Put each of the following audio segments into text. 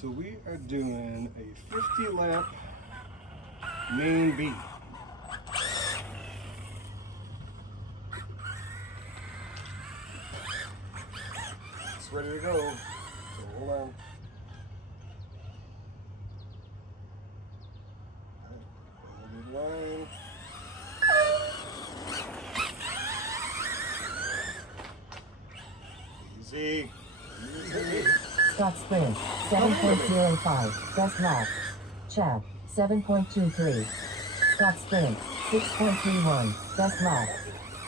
So we are doing a 50 lap main beat. It's ready to go. So hold on. Line. Easy. Scott sprint, 7.05, best lap. Chad, 7.23. Scott sprint, 6.31, best lap.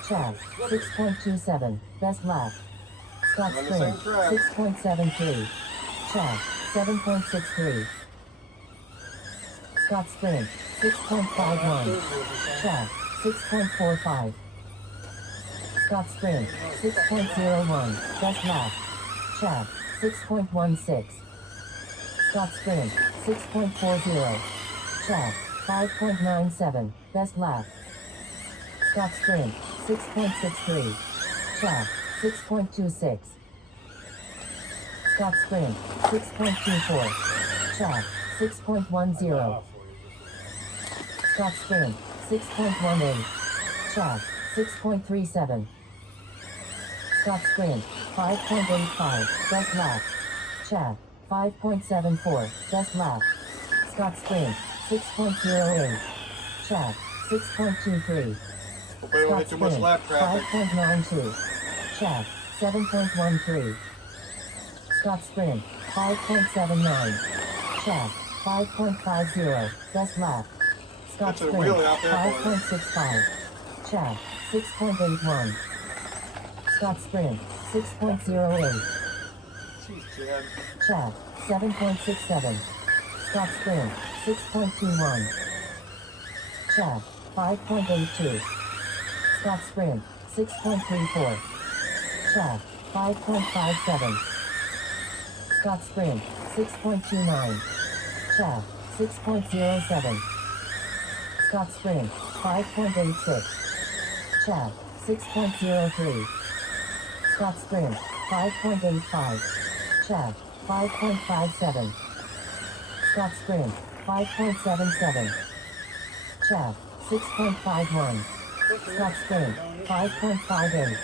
Chad, 6.27, best lap. Scott sprint, 6.73. Chad, 7.63. Scott sprint, 6.51. Chad, 6.45. Scott sprint, 6.01, best lap. Chad, 6.16. Scott sprint, 6.40. Chad, 5.97, best lap. Scott sprint, 6.63. Chad, 6.26. Scott sprint, 6.24. Chad, 6.10. Scott sprint, 6.18. Chad, 6.37. Scott sprint, 5.85, best lap. Chad, 5.74, best lap. Scott sprint, 6.08. Chad, 6.23. Scott sprint, 5.92. Chad, 7.13. Scott sprint, 5.79. Chad, 5.50, best lap. Scott sprint, 5.65. Chad, 6.81. Scott sprint, 6.08. Chad, 7.67. Scott sprint, 6.21. Chad, 5.82. Scott sprint, 6.34. Chad, 5.57. Scott sprint, 6.29. Chad, 6.07. Scott sprint, 5.86. Chad, 6.03. Scott sprint, 5.85. Chad, 5.57. Scott sprint, 5.77. Chad, 6.51. Scott sprint, 5.58.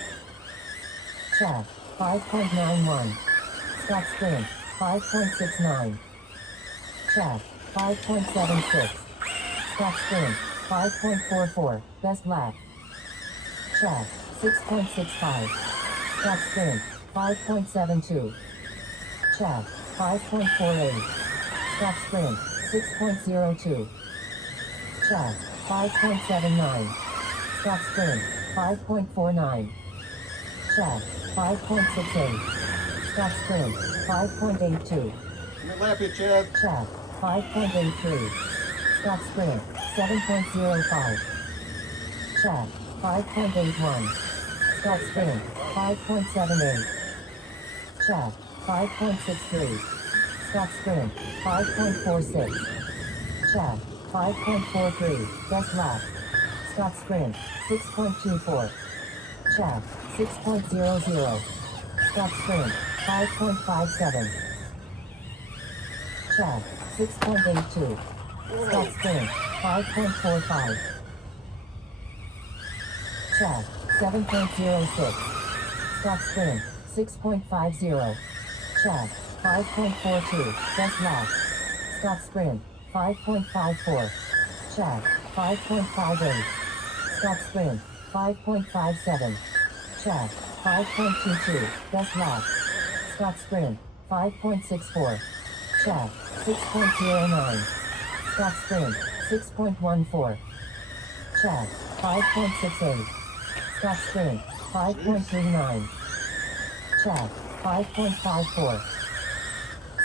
Chad, 5.91. Scott sprint, 5.69. Chad, 5.76. Scott sprint, 5.44, best lap. Chad, 6.65. Scott sprint, 5.72. Chad, 5.48. Scott sprint, 6.02. Chad, 5.79. Scott sprint, 5.49. Chad, 5.68. Scott sprint, 5.82. Your lap it, Chad. Chad, 5.83. Scott sprint, 7.05. Chad, 5.81. Scott sprint, 5.78. Chad, 5.63. Scott sprint, 5.46. Chad, 5.43, best lap. Scott sprint, 6.24. Chad, 6.00. Scott sprint, 5.57. Chad, 6.82. Scott sprint, 5.45. Chad, 7.06. Scott sprint, 6.50. Chad, 5.42, best lap. Scott sprint, 5.54. Chad, 5.58. Scott sprint, 5.57. Chad, 5.22, best lap. Scott sprint, 5.64. Chad, 6.09. Scott sprint, 6.14. Chad, 5.68. Scott sprint, 5.39. Chad, 5.54.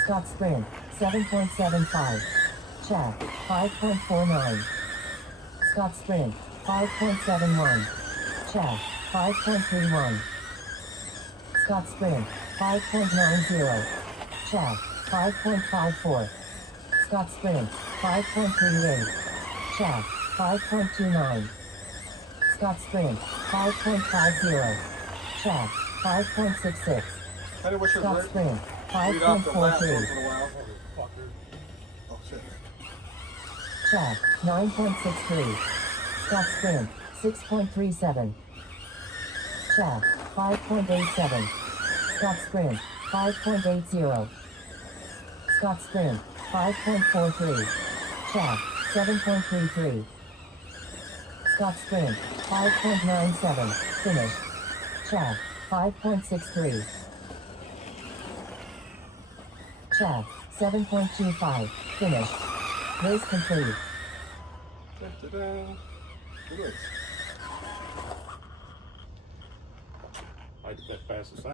Scott sprint, 7.75. Chad, 5.49. Scott sprint, 5.71. Chad, 5.31. Scott sprint, 5.90. Chad, 5.54. Scott sprint, 5.38. Chad, 5.29. Scott sprint, 5.50. Chad, 5.66. Scott sprint, 5.43. Chad, 9.63. Scott Sprint, 6.37. Chad, 5.87. Scott Sprint, 5.80. Scott Sprint, 5.43. Chad, 7.33. Scott Sprint, 5.97. Finish. Chad, 5.63. Chad, 7.25. Finish. Race complete. Da-da-da. Good race. I did that fast as